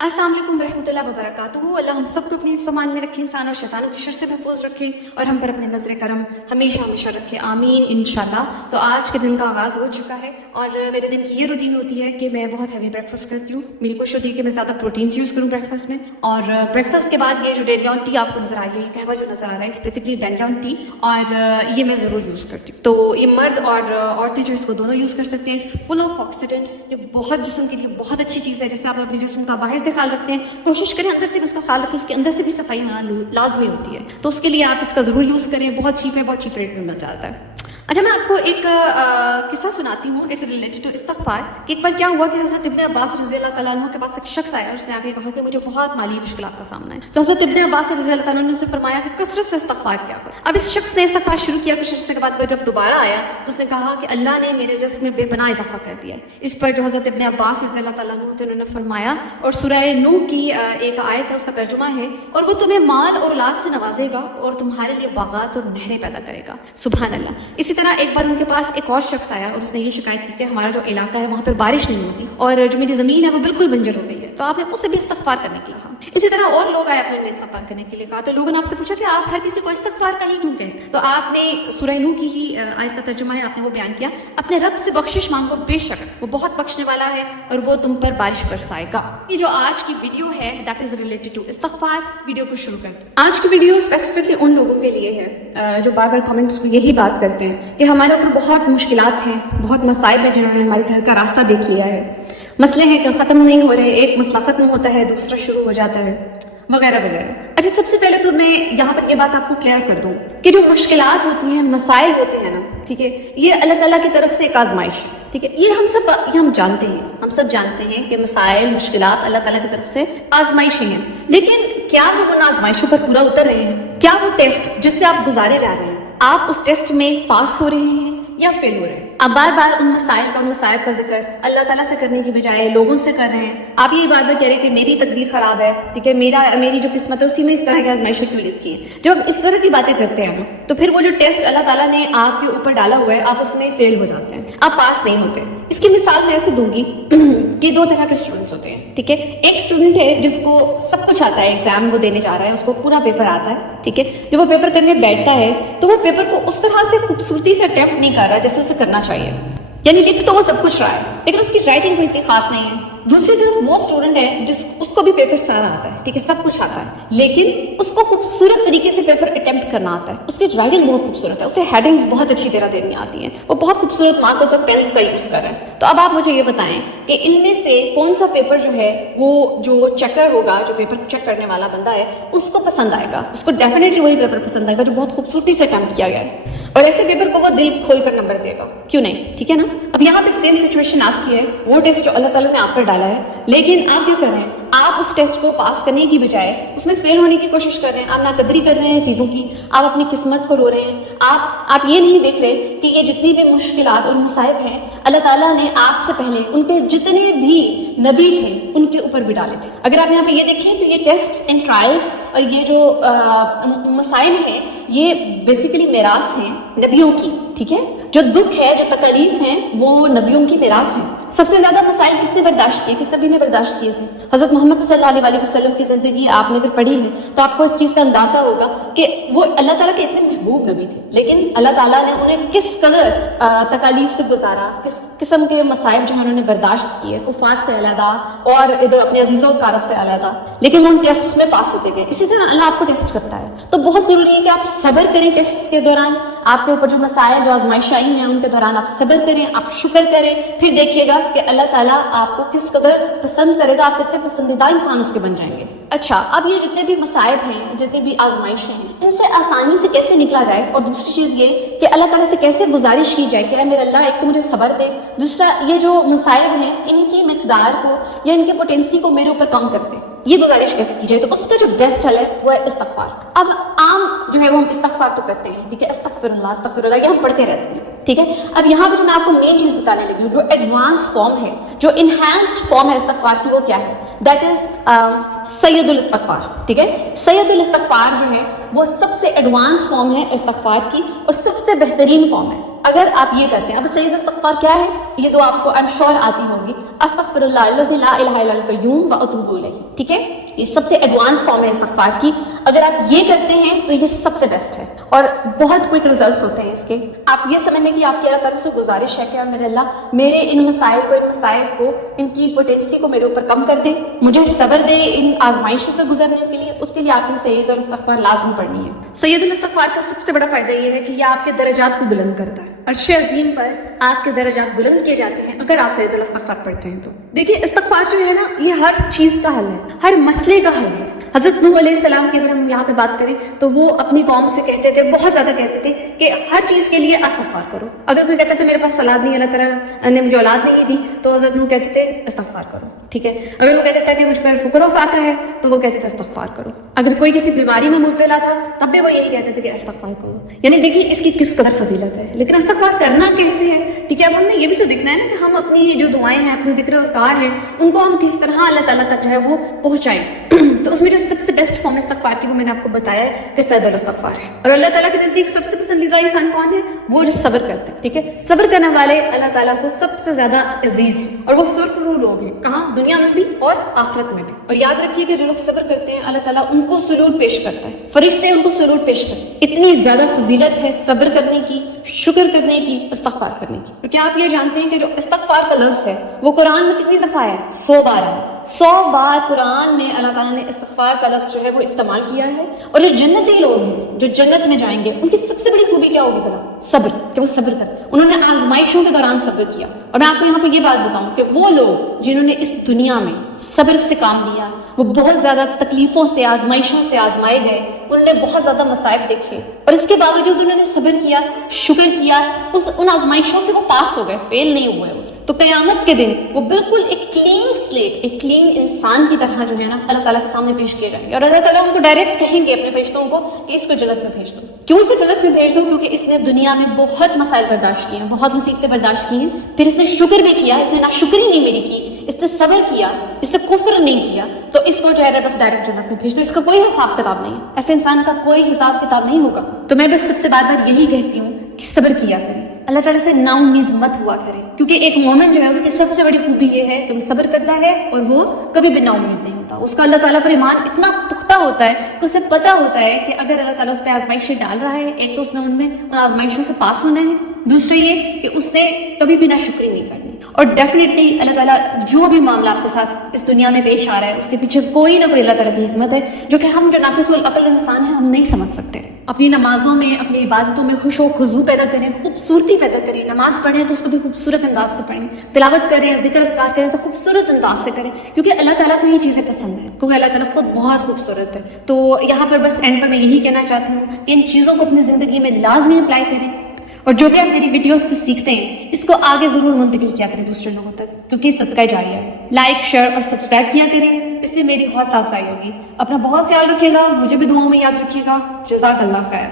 अस्सलाम वालेकुम रहमतुल्लाहि व बरकातुहू। अल्लाह हम सबको अपने सामान में रखे, इंसान और शैतानों की शर से महफूज रखे और हम पर अपने नजर करम हमेशा हमेशा रखे, आमीन इंशाल्लाह। तो आज के दिन का आगाज़ हो चुका है और मेरे दिन की ये रूटीन होती है कि मैं बहुत हैवी ब्रेकफास्ट करती हूँ। मेरी कोशिश होती है कि मैं ज़्यादा प्रोटीन्स यूज़ करूँ ब्रेकफास्ट में। और ब्रेकफास्ट के बाद ये जो डेलियन टी आपको नजर आ रही है, कहवा जो नजर आ रहा है, इट्स बेसिकली डेलियन टी, और ये मैं ज़रूर यूज़ करती हूँ। तो ये मर्द और औरतें जो इसको दोनों यूज़ कर सकते हैं। इट्स फुल ऑफ ऑक्सीडेंट्स, ये बहुत जिस्म के लिए बहुत अच्छी चीज़ है। जिससे आप अपने जिस्म का बाहर से ख्याल रखते हैं, कोशिश करें अंदर से भी उसका ख्याल रखें, उसके अंदर से भी सफाई होना लाजमी होती है। तो उसके लिए आप इसका ज़रूर यूज़ करें। बहुत चीप है, बहुत चीप रेट में मिल जाता है। अच्छा, मैं आपको एक किस्सा सुनाती हूँ। इट्स रिलेटेड टू इस्तग़फ़ार कि एक बार क्या हुआ कि हज़रत इब्न अब्बास रज़ी अल्लाह तआला अन्हु के पास एक शख्स आया और उसने आके कहा कि मुझे बहुत माली मुश्किलात का सामना है। तो हज़रत इब्न अब्बास रज़ी अल्लाह तआला ने उससे फरमाया कि कसरत से इस्तग़फ़ार किया करो। अब इस शख्स ने इस्तग़फ़ार शुरू किया, कुछ अर्से के बाद वो जब दोबारा आया तो उसने कहा कि अल्लाह ने मेरे रिज़्क़ में बेपनाह इज़ाफ़ा कर दिया है। इस पर जो हज़रत इब्न अब्बास रज़ी अल्लाह तआला अन्हु थे, उन्होंने फरमाया, और सूरह नूह की एक आयत है, उसका तर्जुमा है, और वो तुम्हें माल और औलाद से नवाजेगा और तुम्हारे लिए बागात और नहरें पैदा करेगा। सुभान अल्लाह। इसी तरह एक बार उनके पास एक और शख्स आया और उसने ये शिकायत की कि हमारा जो इलाका है वहाँ पे बारिश नहीं होती और जो मेरी ज़मीन है वो बिल्कुल बंजर हो गई है। तो आपने उससे भी इस्तग़फ़ार करने के लिए कहा। इसी तरह और लोग आए, अपने इस्तग़फ़ार करने के लिए कहा। तो लोगों ने आपसे पूछा कि आप हर किसी को इस्तग़फ़ार का ही क्यों कहें? तो आपने सूरह नूह की ही आयत का तर्जुमा है, आपने वो बयान किया, अपने रब से बख्शिश मांगो, बेशक वो बहुत बख्शने वाला है और वो तुम पर बारिश बरसाएगा। ये जो आज की वीडियो है दैट इज रिलेटेड टू इस्तग़फ़ार। वीडियो को शुरू करते हैं। आज की वीडियो स्पेसिफिकली उन लोगों के लिए है जो बार बार कमेंट्स में यही बात करते हैं कि हमारे ऊपर बहुत मुश्किलात हैं, बहुत मसाइब है जिन्होंने हमारे घर का रास्ता देख लिया है, मसले हैं कि ख़त्म नहीं हो रहे, एक मसला ख़त्म होता है दूसरा शुरू हो जाता है, वगैरह वगैरह। अच्छा, सबसे पहले तो मैं यहाँ पर ये बात आपको क्लियर कर दूँ कि जो मुश्किलात होती हैं, मसाइल होते हैं ना, ठीक है, ये अल्लाह ताला की तरफ से एक आजमाइश, ठीक है, ये हम जानते हैं, हम सब जानते हैं कि मसाइल मुश्किलात अल्लाह ताला की तरफ से आजमाइशें हैं। लेकिन क्या हम उन आजमाइशों पर पूरा उतर रहे हैं? क्या वो टेस्ट जिससे आप गुजारे जा रहे हैं, आप उस टेस्ट में पास हो रहे हैं या फेल हो रहे हैं? आप बार बार उन मसाइल का, उन मसाइब का जिक्र अल्लाह ताला से करने की बजाय लोगों से कर रहे हैं। आप यही बार बार कह रहे हैं कि मेरी तकदीर खराब है, ठीक है, मेरी जो किस्मत है उसी में इस तरह की आजमाइशें क्यों लिखी है। जब इस तरह की बातें करते हैं तो फिर वो जो टेस्ट अल्लाह ताला ने आपके ऊपर डाला हुआ है, आप उसमें फेल हो जाते हैं, आप पास नहीं होते। इसकी मिसाल मैं ऐसे दूंगी कि दो तरह के स्टूडेंट्स होते हैं, ठीक है। एक स्टूडेंट है जिसको सब कुछ आता है, एग्जाम वो देने जा रहा है, उसको पूरा पेपर आता है, ठीक है। जब वो पेपर करने बैठता है तो वो पेपर को उस तरह से खूबसूरती से अटेम्प्ट नहीं कर रहा जैसे उसे करना चाहिए, यानी लिख तो वो सब कुछ रहा है लेकिन उसकी राइटिंग कोई इतनी खास नहीं है। दूसरी तरफ वो स्टूडेंट है उसको भी पेपर सारा आता है, ठीक है, सब कुछ आता है, लेकिन उसको खूबसूरत तरीके से पेपर अटेम्प्ट करना आता है, उसकी राइटिंग बहुत खूबसूरत है, उसे हेडिंग्स बहुत अच्छी तरह देनी आती है, वो बहुत खूबसूरत मार्कर्स और पेन्स का यूज कर रहे हैं। तो अब आप मुझे ये बताएं कि इनमें से कौन सा पेपर जो है वो जो चेकर होगा, जो पेपर चेक करने वाला बंदा है, उसको पसंद आएगा? उसको डेफिनेटली वही पेपर पसंद आएगा जो बहुत खूबसूरती से अटेम्प्ट किया गया है, और ऐसे पेपर को वो दिल खोल कर नंबर देगा, क्यों नहीं? ठीक है ना। अब यहाँ पे सेम सिचुएशन आपकी है, वो टेस्ट जो अल्लाह ताला ने आप पर डाला है, लेकिन आप क्या कर रहे हैं? आप उस टेस्ट को पास करने की बजाय उसमें फेल होने की कोशिश कर रहे हैं, आप नाकदरी कर रहे हैं चीज़ों की, आप अपनी किस्मत को रो रहे हैं, आप ये नहीं देख रहे कि ये जितनी भी मुश्किलात और मसाइब हैं अल्लाह ताला ने आपसे पहले उनके जितने भी नबी थे उनके ऊपर भी डाले थे। अगर आप यहाँ पे ये देखें तो ये टेस्ट्स एंड ट्रायल्स और ये जो मसाइल हैं ये बेसिकली मिरास हैं नबियों की, ठीक है। जो दुख है, जो तकलीफ है, वो नबियों की मिरास है। सबसे ज्यादा मसाइल किसने बर्दाश्त किए? किस नबी ने बर्दाश्त किए थे? हजरत मोहम्मद सल्लल्लाहु अलैहि वसल्लम की जिंदगी आपने अगर पढ़ी है तो आपको इस चीज का अंदाजा होगा कि वो अल्लाह ताला के इतने महबूब नबी थे, लेकिन अल्लाह ताला ने उन्हें किस कदर तकालीफ से गुजारा, किस किस्म के मसाइब जो उन्होंने बर्दाश्त किए, कुफार से अलहदा और इधर अपने अजीज़ों कारब से अलहदा, लेकिन उन टेस्ट में पास होते गए। इसी तरह अल्लाह आपको टेस्ट करता है, तो बहुत जरूरी है कि आप सब्र करें टेस्ट के दौरान। आपके ऊपर जो मसाइल, जो आजमाइश आई हैं उनके दौरान आप सब्र करें, आप शुक्र करें, फिर देखिएगा कि अल्लाह ताला आपको किस कदर पसंद करेगा, आप कितने पसंदीदा इंसान उसके बन जाएंगे। अच्छा, अब ये जितने भी मसाइब हैं, जितनी भी आजमाइशें हैं, इनसे आसानी से कैसे निकला जाए, और दूसरी चीज़ ये कि अल्लाह ताला से कैसे गुजारिश की जाए कि मेरे अल्लाह एक तो मुझे सब्र दे, दूसरा ये जो मसाइब हैं इनकी मिकदार को या इनके पोटेंसी को मेरे ऊपर कम कर दे, ये गुजारिश कैसे की जाए। तो उसका जो बेस्ट हल है वो है इस्तग़फ़ार। अब आम जो है वो हम इस्तग़फ़ार तो करते हैं, ठीक है, अस्तग़फ़िरुल्लाह अस्तग़फ़िरुल्लाह, ये हम पढ़ते रहते हैं, ठीक है। अब यहाँ पे जो मैं आपको मेन चीज बताने लगी हूँ, जो एडवांस फॉर्म है, जो इनहैंस्ड फॉर्म है इस्तग़फ़ार की, वो क्या है? दैट इज सैयदुल इस्तग़फ़ार, ठीक है। सैयदुल इस्तग़फ़ार जो है वो सबसे एडवांस फॉर्म है इस्तग़फ़ार की और सबसे बेहतरीन फॉर्म है। اگر آپ یہ کرتے ہیں، اب سید استغفار کیا ہے، یہ دعا آپ کو شور آتی ہوگی، استغفر اللہ الذی لا الہ الا القیوم واتوب الیہ، ٹھیک ہے، یہ سب سے ایڈوانس فارم ہے استغفار کی. اگر آپ یہ کرتے ہیں تو یہ سب سے بیسٹ ہے اور بہت کوئک ریزلٹس ہوتے ہیں اس کے. آپ یہ سمجھیں کہ آپ کی اللہ تعالیٰ سے گزارش ہے کہ میرے اللہ میرے ان مسائل کو ان کی پوٹینسی کو میرے اوپر کم کر دے، مجھے صبر دے ان آزمائشوں سے گزرنے کے لیے. اس کے لیے آپ نے سید اور استغفار لازم پڑھنی ہے. سید الاستغفار کا سب سے بڑا فائدہ یہ ہے کہ یہ آپ کے درجات کو بلند کرتا ہے. عرش عظیم پر آپ کے درجات بلند کیے جاتے ہیں اگر آپ سید الاستغفار پڑھتے ہیں تو. دیکھیے استغفار جو ہے نا، یہ ہر چیز کا حل ہے، ہر مسئلے کا حل ہے. حضرت نوح علیہ السلام کی اگر ہم یہاں پہ بات کریں تو وہ اپنی قوم سے کہتے تھے، بہت زیادہ کہتے تھے کہ ہر چیز کے لیے استغفار کرو. اگر کوئی کہتا تھا میرے پاس اولاد نہیں، اللہ تعالیٰ نے مجھے اولاد نہیں دی، تو حضرت نوح کہتے تھے استغفار کرو، ٹھیک ہے. اگر وہ کہتا تھا کہ مجھ پر فقر و فاقہ ہے تو وہ کہتے تھے استغفار کرو. اگر کوئی کسی بیماری میں مبتلا تھا تب بھی وہ یہی کہتے تھے کہ استغفار کرو. یعنی دیکھیے اس کی کس قدر فضیلت ہے. لیکن استغفار کرنا کیسے ہے، ٹھیک ہے. اب ہم نے یہ بھی تو دیکھنا ہے نا کہ ہم اپنی جو دعائیں ہیں، اپنے ذکر اذکار ہیں، ان کو ہم کس طرح اللہ تعالیٰ تک جو ہے وہ پہنچائیں. تو اس میں جو سب سے بیسٹ فارم استغفار کی وہ میں نے آپ کو بتایا ہے کہ سید الاستغفار ہے. اور اللہ تعالیٰ کے نزدیک سب سے پسندیدہ انسان کون ہے؟ وہ جو صبر کرتے ہیں، ٹھیک ہے. صبر کرنے والے اللہ تعالیٰ کو سب سے زیادہ عزیز ہیں اور وہ سرخ روح لوگ ہیں، کہاں؟ دنیا میں بھی اور آخرت میں بھی. اور یاد رکھیے کہ جو لوگ صبر کرتے ہیں اللہ تعالیٰ ان کو سرور پیش کرتا ہے، فرشتے ان کو سرور پیش کرتے ہیں. اتنی زیادہ فضیلت ہے صبر کرنے کی، شکر کرنے کی، استغفار کرنے کی. تو کیا آپ یہ جانتے ہیں کہ جو استغفار کا لفظ ہے وہ قرآن میں کتنی دفعہ ہے؟ 100 بار ہے. 100 بار قرآن میں اللہ تعالیٰ نے استغفار کا لفظ جو ہے وہ استعمال کیا ہے. اور جو جنتی لوگ ہیں جو جنت میں جائیں گے ان کی سب سے بڑی خوبی کیا ہوگی بھلا؟ صبر، کہ وہ صبر کرتے. انہوں نے آزمائشوں کے دوران صبر کیا. اور میں آپ کو یہاں پہ یہ بات بتاؤں کہ وہ لوگ جنہوں نے اس دنیا میں صبر سے کام لیا، وہ بہت زیادہ تکلیفوں سے، آزمائشوں سے آزمائے گئے، انہوں نے بہت زیادہ مصائب دیکھے، اور اس کے باوجود انہوں نے صبر کیا، شکر کیا، ان آزمائشوں سے وہ پاس ہو گئے، فیل نہیں ہوئے. تو قیامت کے دن وہ بالکل ایک کلین سلیٹ، ایک کلین انسان کی طرح جو ہے نا اللہ تعالیٰ کے سامنے پیش کیے جائیں گے. اور اللہ تعالیٰ ان کو ڈائریکٹ کہیں گے اپنے فرشتوں کو کہ اس کو جنت میں بھیج دو. کیوں اسے جنت میں بھیج دو؟ کیونکہ اس نے دنیا میں بہت مسائل برداشت کیے ہیں، بہت مصیبتیں برداشت کی ہیں، پھر اس نے شکر بھی کیا، اس نے ناشکری نہیں میری کی، اس نے صبر کیا، اس نے کفر نہیں کیا، تو اس کو جو ہے بس ڈائریکٹ جنت میں بھیج دو. اس کا کوئی حساب کتاب نہیں ہے، ایسے انسان کا کوئی حساب کتاب نہیں ہوگا. تو میں بس سب سے بار بار یہی کہتی ہوں کہ صبر کیا کریں، اللہ تعالیٰ سے نا امید مت ہوا کریں. کیونکہ ایک مومن جو ہے اس کی سب سے بڑی خوبی یہ ہے کہ وہ صبر کرتا ہے اور وہ کبھی بھی نا امید نہیں ہوتا. اس کا اللہ تعالیٰ پر ایمان اتنا پختہ ہوتا ہے کہ اسے پتہ ہوتا ہے کہ اگر اللہ تعالیٰ اس پہ آزمائشیں ڈال رہا ہے، ایک تو اس نے ان آزمائشوں سے پاس ہونا ہے، دوسرا یہ کہ اس نے کبھی بھی ناشکری نہیں کرنی. اور ڈیفینیٹلی اللہ تعالیٰ جو بھی معاملہ آپ کے ساتھ اس دنیا میں پیش آ رہا ہے اس کے پیچھے کوئی نہ کوئی اللہ تعالیٰ کی حکمت ہے جو کہ ہم جو ناقص العقل انسان ہیں ہم نہیں سمجھ سکتے. اپنی نمازوں میں، اپنی عبادتوں میں خوش و خضوع پیدا کریں، خوبصورتی پیدا کریں. نماز پڑھیں تو اس کو بھی خوبصورت انداز سے پڑھیں، تلاوت کریں، ذکر اذکار کریں تو خوبصورت انداز سے کریں، کیونکہ اللہ تعالیٰ کو یہ چیزیں پسند ہیں، کیونکہ اللہ تعالیٰ خود بہت خوبصورت ہے. تو یہاں پر بس اینڈ پر میں یہی کہنا چاہتی ہوں کہ ان چیزوں کو اپنی زندگی میں لازمی اپلائی کریں، اور جو بھی آپ میری ویڈیوز سے سیکھتے ہیں اس کو آگے ضرور منتقل کیا کریں دوسرے لوگوں تک، کیونکہ صدقہ جاریہ ہے. لائک، شیئر اور سبسکرائب کیا کریں، اس سے میری حوصلہ افزائی ہوگی. اپنا بہت خیال رکھیے گا، مجھے بھی دعاؤں میں یاد رکھیے گا. جزاک اللہ خیر.